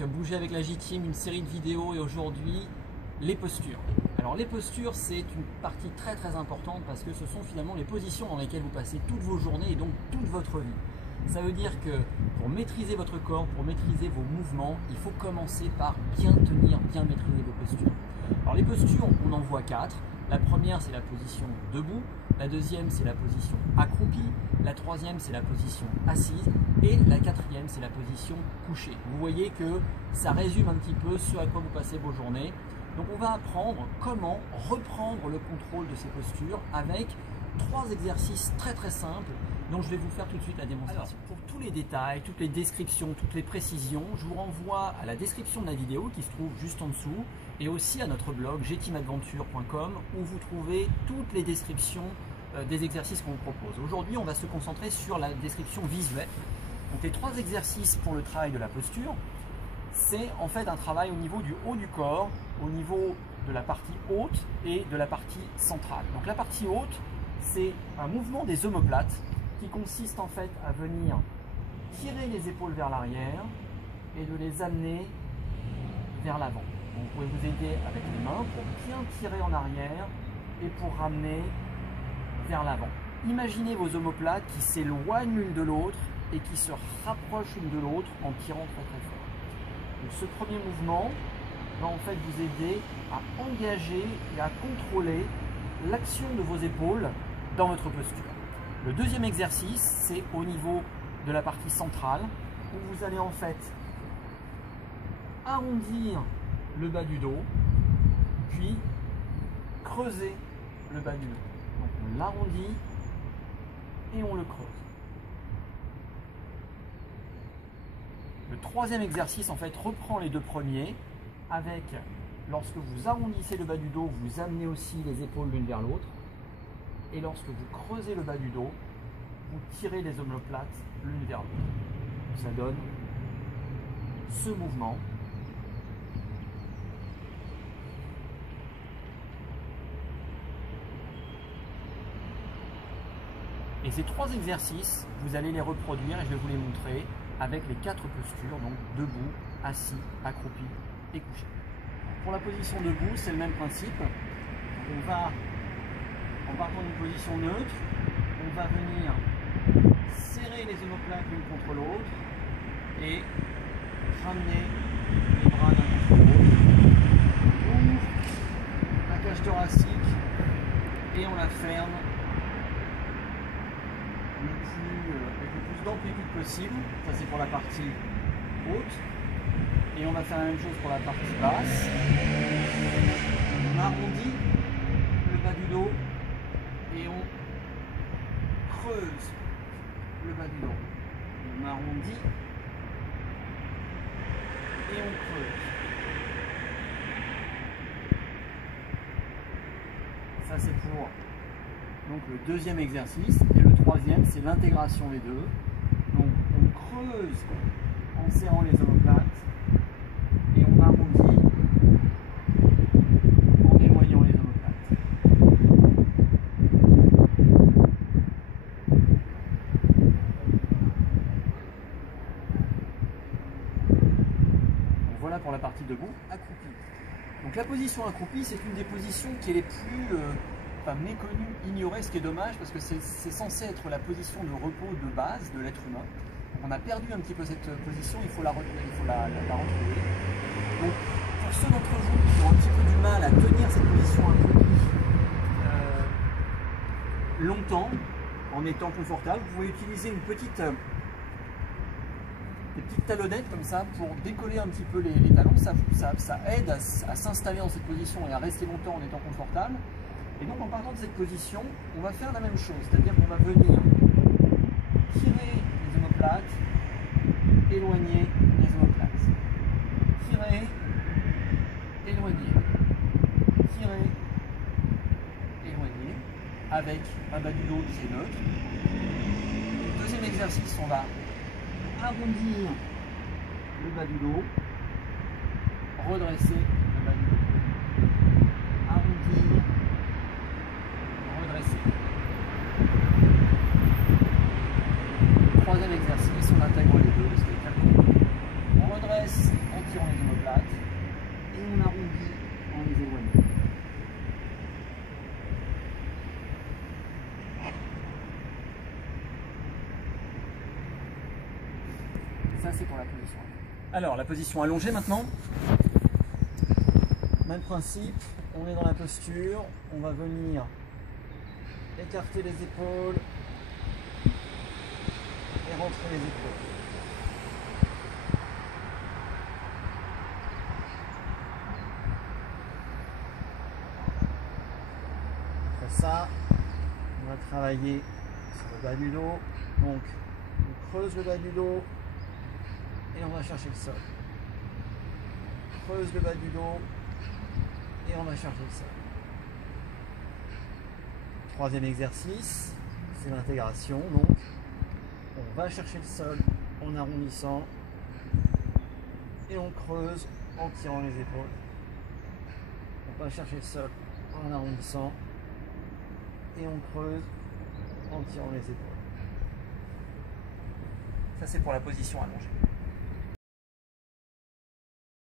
donc Bouger avec la J-Team, une série de vidéos, et aujourd'hui les postures. Alors les postures, c'est une partie très importante parce que ce sont finalement les positions dans lesquelles vous passez toutes vos journées et donc toute votre vie. Ça veut dire que pour maîtriser votre corps, pour maîtriser vos mouvements, il faut commencer par bien tenir, bien maîtriser vos postures. Alors les postures, on en voit 4. La première, c'est la position debout. La deuxième, c'est la position accroupie. La troisième, c'est la position assise. Et la quatrième, c'est la position couchée. Vous voyez que ça résume un petit peu ce à quoi vous passez vos journées. Donc on va apprendre comment reprendre le contrôle de ces postures avec 3 exercices très simples dont je vais vous faire tout de suite la démonstration. Alors, pour tous les détails, toutes les descriptions, toutes les précisions, je vous renvoie à la description de la vidéo qui se trouve juste en dessous et aussi à notre blog jteamadventure.com où vous trouvez toutes les descriptions des exercices qu'on vous propose. Aujourd'hui, on va se concentrer sur la description visuelle. Donc les 3 exercices pour le travail de la posture, c'est en fait un travail au niveau du haut du corps, au niveau de la partie haute et de la partie centrale. Donc la partie haute, c'est un mouvement des omoplates qui consiste en fait à venir tirer les épaules vers l'arrière et de les amener vers l'avant. Vous pouvez vous aider avec les mains pour bien tirer en arrière et pour ramener vers l'avant. Imaginez vos omoplates qui s'éloignent l'une de l'autre et qui se rapprochent l'une de l'autre en tirant très fort. Donc ce premier mouvement va en fait vous aider à engager et à contrôler l'action de vos épaules dans votre posture. Le deuxième exercice, c'est au niveau de la partie centrale où vous allez en fait arrondir le bas du dos, puis creuser le bas du dos. Donc on l'arrondit et on le creuse. Le troisième exercice en fait reprend les 2 premiers avec, lorsque vous arrondissez le bas du dos, vous amenez aussi les épaules l'une vers l'autre. Et lorsque vous creusez le bas du dos, vous tirez les omoplates l'une vers l'autre. Ça donne ce mouvement. Et ces 3 exercices, vous allez les reproduire et je vais vous les montrer avec les 4 postures, donc debout, assis, accroupi et couché. Pour la position debout, c'est le même principe. On va, en partant d'une position neutre, on va venir serrer les omoplates l'une contre l'autre et ramener les bras l'un contre l'autre. On ouvre la cage thoracique et on la ferme avec le plus d'amplitude possible. Ça c'est pour la partie haute. Et on va faire la même chose pour la partie basse. On arrondit le bas du dos et on creuse le bas du dos. On arrondit et on creuse. Ça c'est pour donc, le deuxième exercice. Et le troisième, c'est l'intégration des deux. Donc on creuse en serrant les omoplates et on arrondit en éloignant les omoplates. Donc, voilà pour la partie debout, accroupi. Donc la position accroupie, c'est une des positions qui est les plus méconnue, ignorée, ce qui est dommage parce que c'est censé être la position de repos de base de l'être humain. Donc on a perdu un petit peu cette position, il faut la retrouver. Donc pour ceux d'entre vous qui ont un petit peu du mal à tenir cette position accroupie longtemps, en étant confortable, vous pouvez utiliser des petites talonnettes comme ça pour décoller un petit peu les talons. Ça aide à s'installer dans cette position et à rester longtemps en étant confortable. Et donc en partant de cette position, on va faire la même chose, c'est-à-dire qu'on va venir tirer les omoplates, éloigner les omoplates, tirer, éloigner, tirer, éloigner, avec un bas du dos qui est neutre. Le deuxième exercice, on va arrondir le bas du dos, redresser le bas du dos, arrondir, redresser. Troisième exercice, on intègre les deux, c'est on redresse en tirant les omoplates et on arrondit en les éloignant. Ça c'est pour la position. Alors la position allongée maintenant. Même principe, on est dans la posture, on va venir écarter les épaules et rentrer les épaules. Après ça, on va travailler sur le bas du dos. Donc, on creuse le bas du dos et on va chercher le sol. Creuse le bas du dos et on va chercher le sol. Troisième exercice, c'est l'intégration. Donc, on va chercher le sol en arrondissant et on creuse en tirant les épaules. On va chercher le sol en arrondissant et on creuse en tirant les épaules. Ça c'est pour la position allongée.